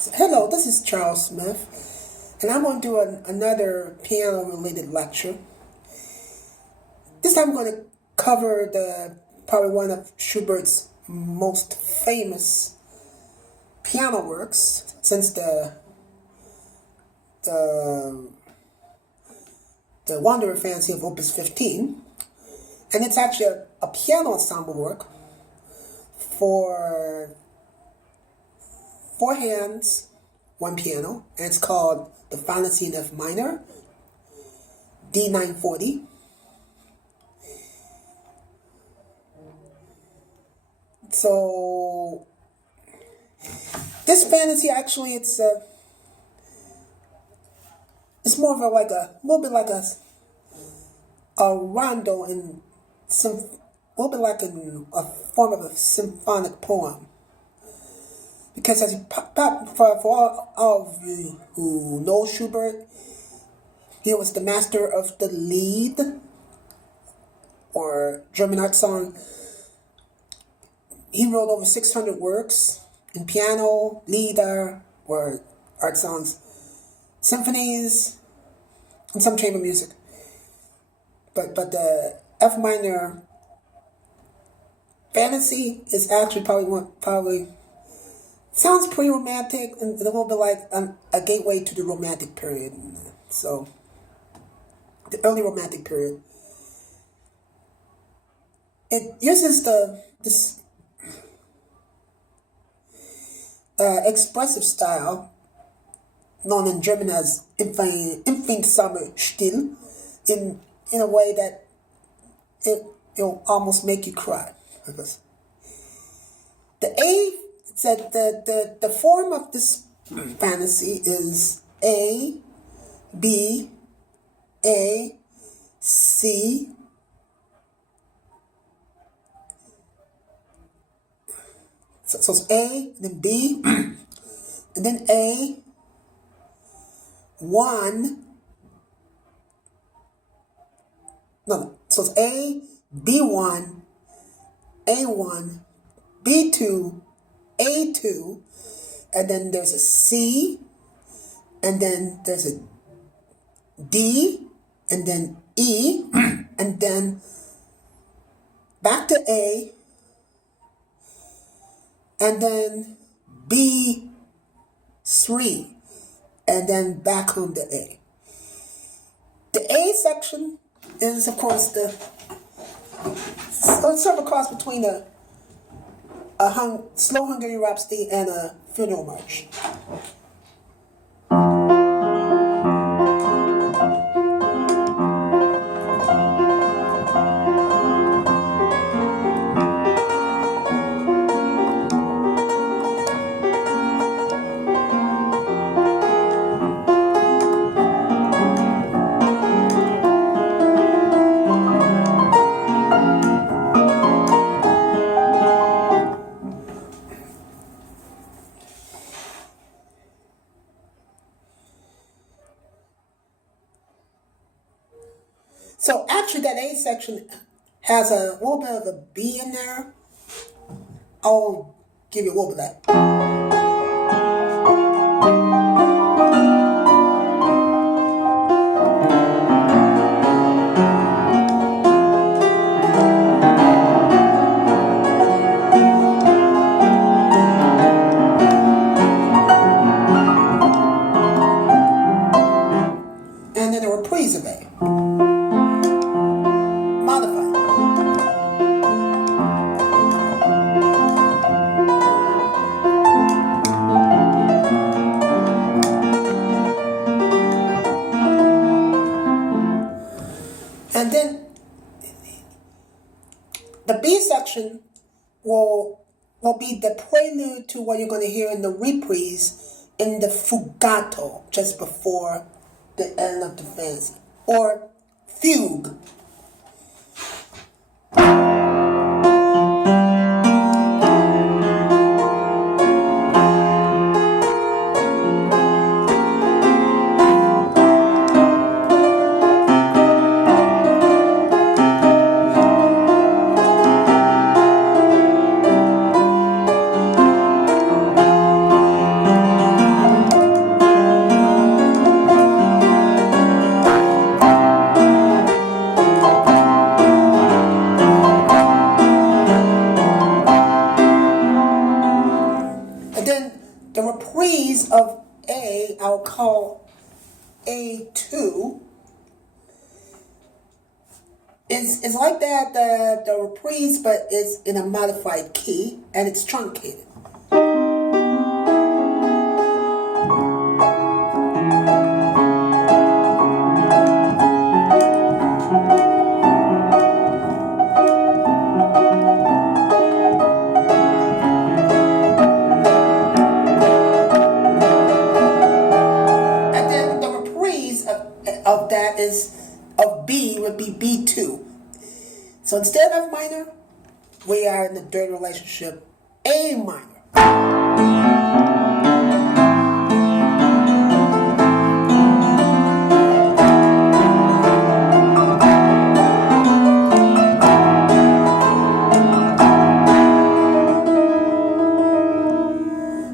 Hello, this is Charles Smith, and I'm going to do another piano-related lecture. This time I'm going to cover probably one of Schubert's most famous piano works since the Wanderer Fancy of Opus 15, and it's actually a piano ensemble work for four hands, one piano, and it's called the Fantasy in F minor, D940. So this fantasy actually it's more of a little bit like a rondo in a little bit like a form of a symphonic poem. Because as for all of you who know Schubert, he was the master of the Lied, or German art song. He wrote over 600 works in piano, Lieder, or art songs, symphonies, and some chamber music. But the F minor fantasy is actually probably sounds pretty romantic and a little bit like a gateway to the Romantic period. So, the early Romantic period. It uses this expressive style, known in German as empfindsame Stil, in a way that it'll almost make you cry. The A said the form of this fantasy is A, B, A, C, so it's A, then B, and then A, 1, no, so it's A, B1, A1, B2, A2, and then there's a C, and then there's a D, and then E, and then back to A, and then B3, and then back home to A. The A section is, of course, it's sort of a cross between a slow Hungarian Rhapsody and a funeral march. So actually that A section has a little bit of a B in there. I'll give you a little bit of that. And then a reprise of A. And then the B section will be the prelude to what you're going to hear in the reprise in the fugato just before the end of the fantasy, or fugue. the reprise of A, I'll call A2, is like that, the reprise, but it's in a modified key, and it's truncated. And then the reprise of that is, of B would be B2. So instead of F minor, we are in the third relationship, A minor.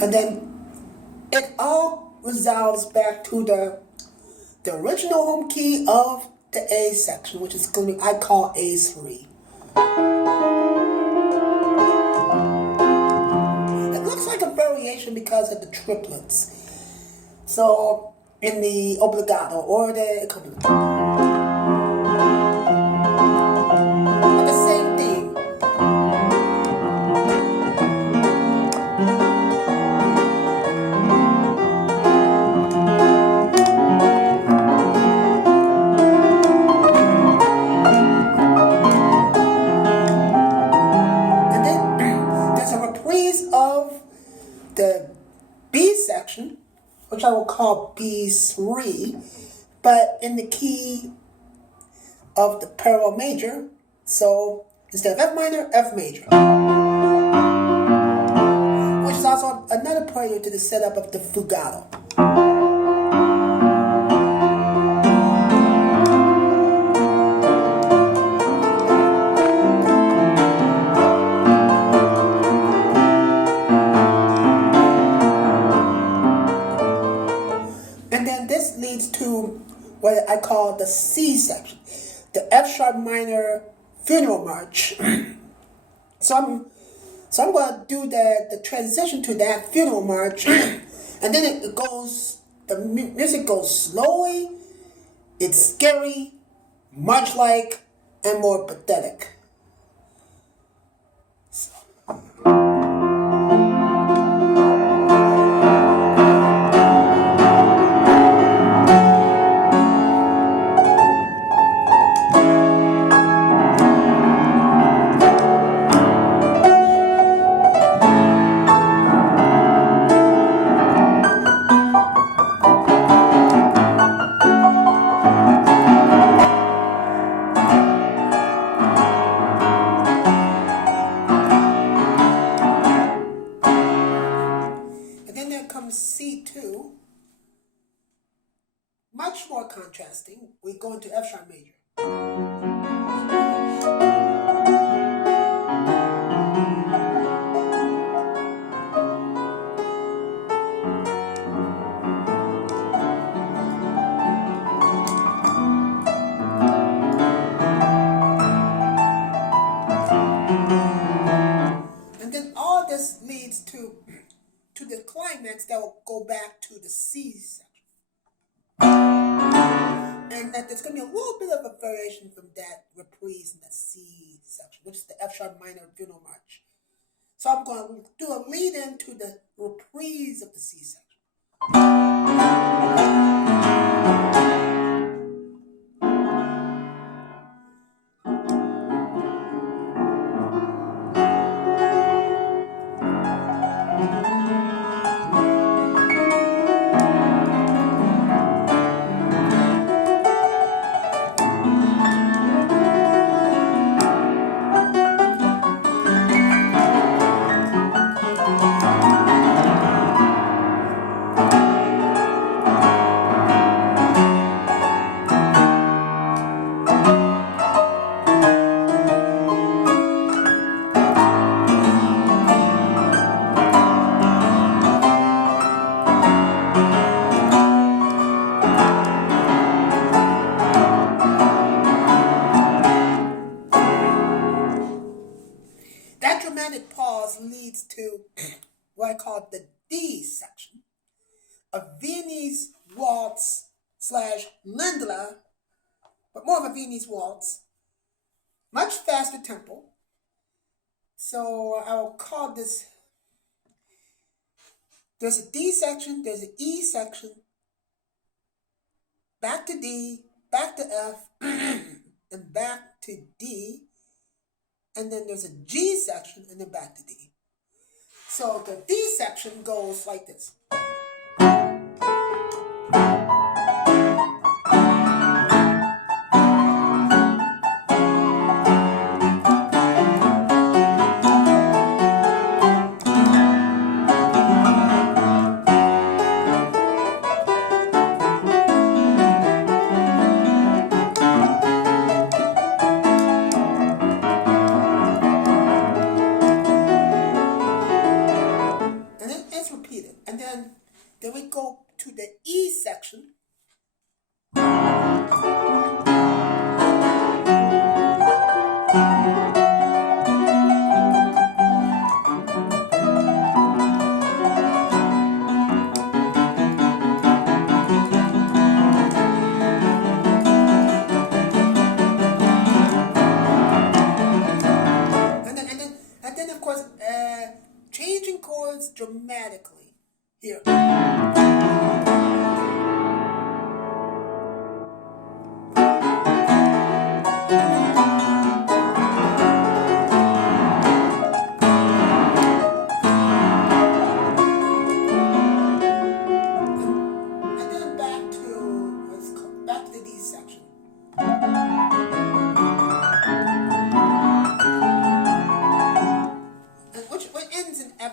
And then it all resolves back to the original home key of the A section, which is going to be, I call A3. It looks like a variation because of the triplets. So in the obbligato or the accompaniment. But the same thing. Of the B section, which I will call B3, but in the key of the parallel major, so instead of F minor, F major, which is also another prelude to the setup of the fugato. To what I call the C section, the F sharp minor funeral march. So I'm going to do the transition to that funeral march, and then it goes. The music goes slowly. It's scary, march-like, and more pathetic. C2, much more contrasting. We go into F sharp major. And then all this leads to the climax that will go back to the C section. And that there's going to be a little bit of a variation from that reprise in the C section, which is the F sharp minor funeral march. So I'm going to do a lead in to the reprise of the C section. called the D section, a Viennese waltz slash Ländler, but more of a Viennese waltz, much faster tempo. So I will call this, there's a D section, there's an E section, back to D, back to F, and back to D, and then there's a G section, and then back to D. So the D section goes like this. Then we go to the E section. And then of course, changing chords dramatically here.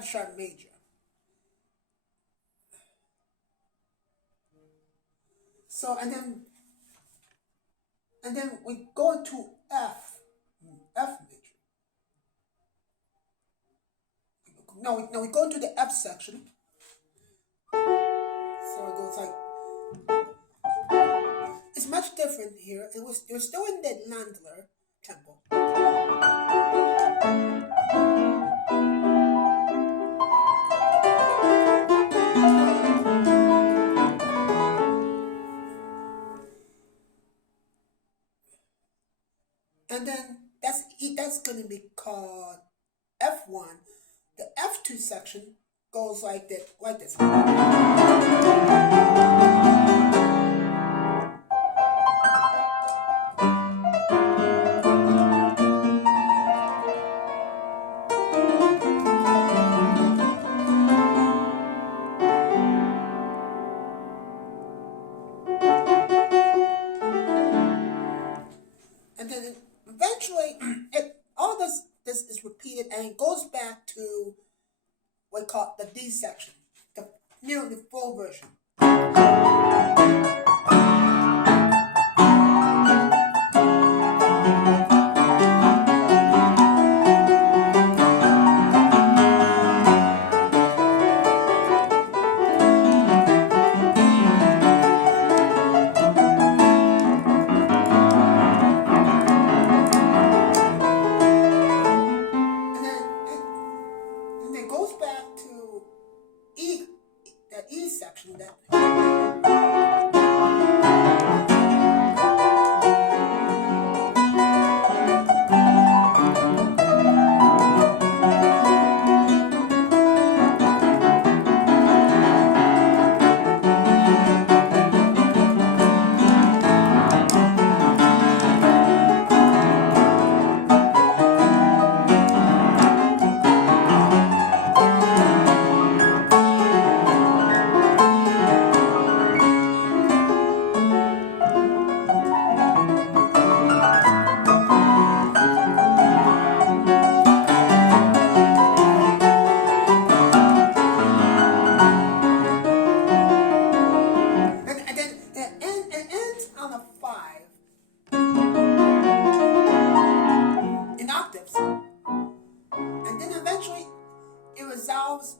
Sharp major. So and then we go into F major. No, we go into the F section. So it goes like, it's much different here. It was still in the Ländler tempo. And then that's going to be called F1. The F2 section goes like this. And then eventually, all this is repeated, and it goes back to what we call the D section, the nearly full version.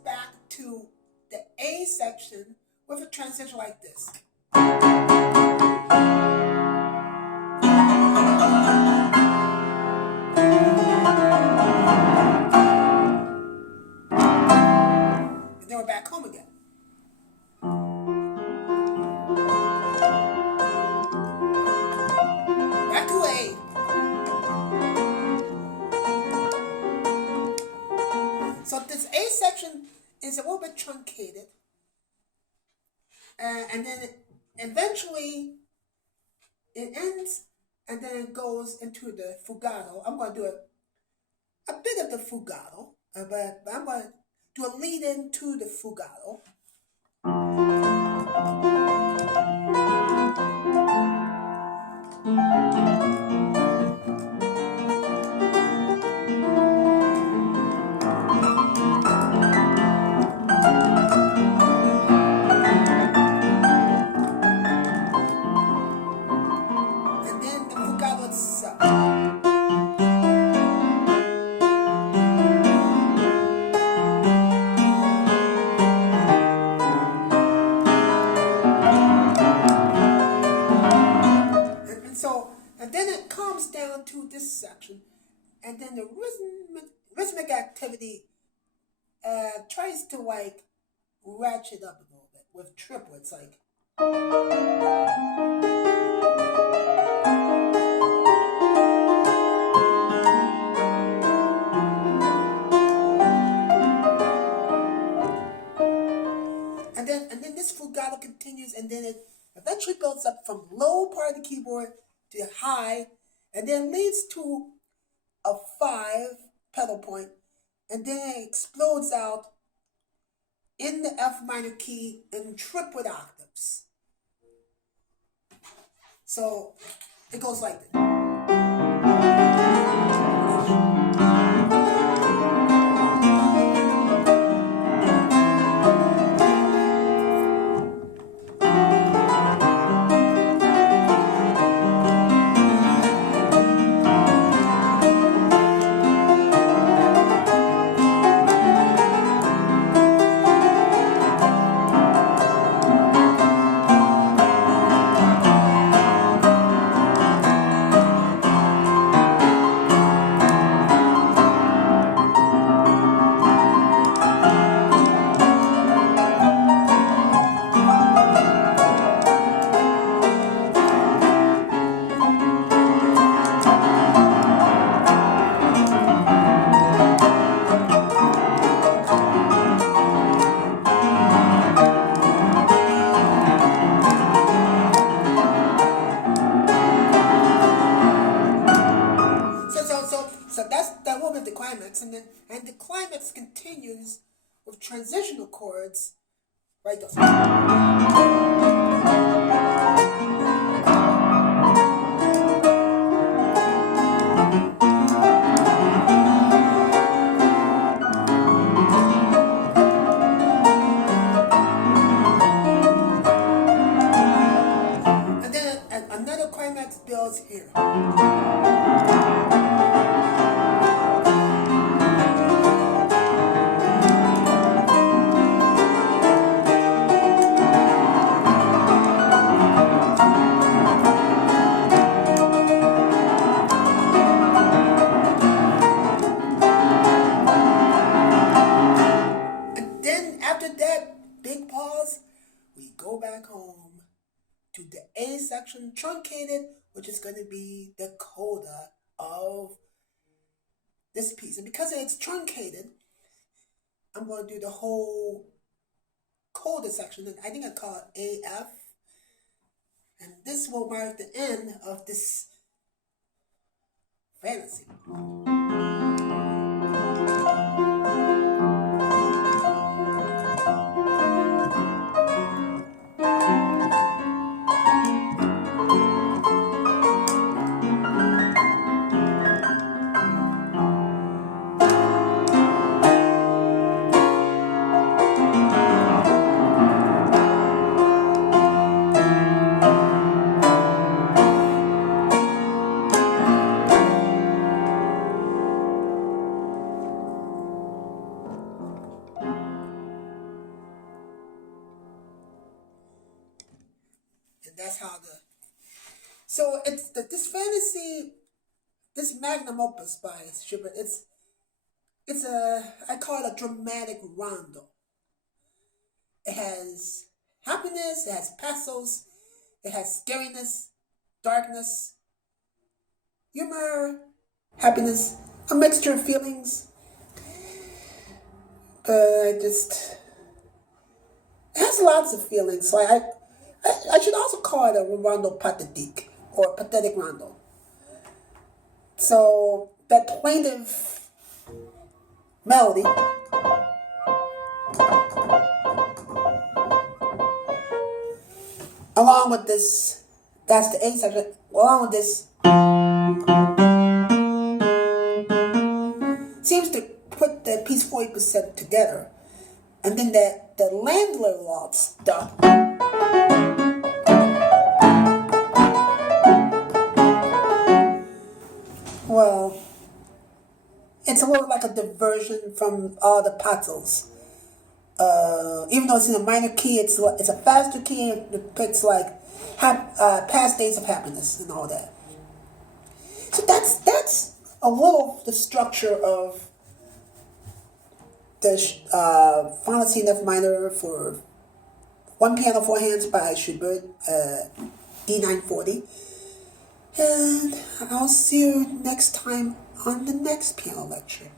Back to the A section with a transition like this. And then we're back back home again. Back to A. So this A section is a little bit truncated, and then eventually it ends, and then it goes into the fugato. I'm going to do a bit of the fugato, but I'm going to do a lead into the fugato. And then the fugato itself. And then it comes down to this section, and then the rhythmic activity tries to like ratchet up a little bit with triplets, like. And then this fugato continues, and then it eventually builds up from low part of the keyboard to high, and then leads to a 5 pedal point, and then it explodes out in the F minor key in triplet octaves. So it goes like this. So that will be the climax, and the climax continues with transitional chords, right? Those. And then another climax builds here. Go back home to the A section truncated, which is going to be the coda of this piece. And because it's truncated, I'm going to do the whole coda section. And I think I call it AF. And this will mark the end of this fantasy. And that's how so it's this fantasy, this magnum opus by Schubert. It's I call it a dramatic rondo. has happiness, it has pathos, it has scariness, darkness, humor, happiness, a mixture of feelings. It has lots of feelings. So I should also call it a rondo pathétique or pathetic rondo. So that plaintive melody along with this, that's the A section, along with this, seems to put the piece 40% together. And then the Landler Loft stuff. Well, it's a little like a diversion from all the pazzos. Even though it's in a minor key, it's a faster key. It depicts like past days of happiness and all that. So that's a little the structure of the Final C in F minor for one piano, four hands by Schubert, D940. And I'll see you next time on the next piano lecture.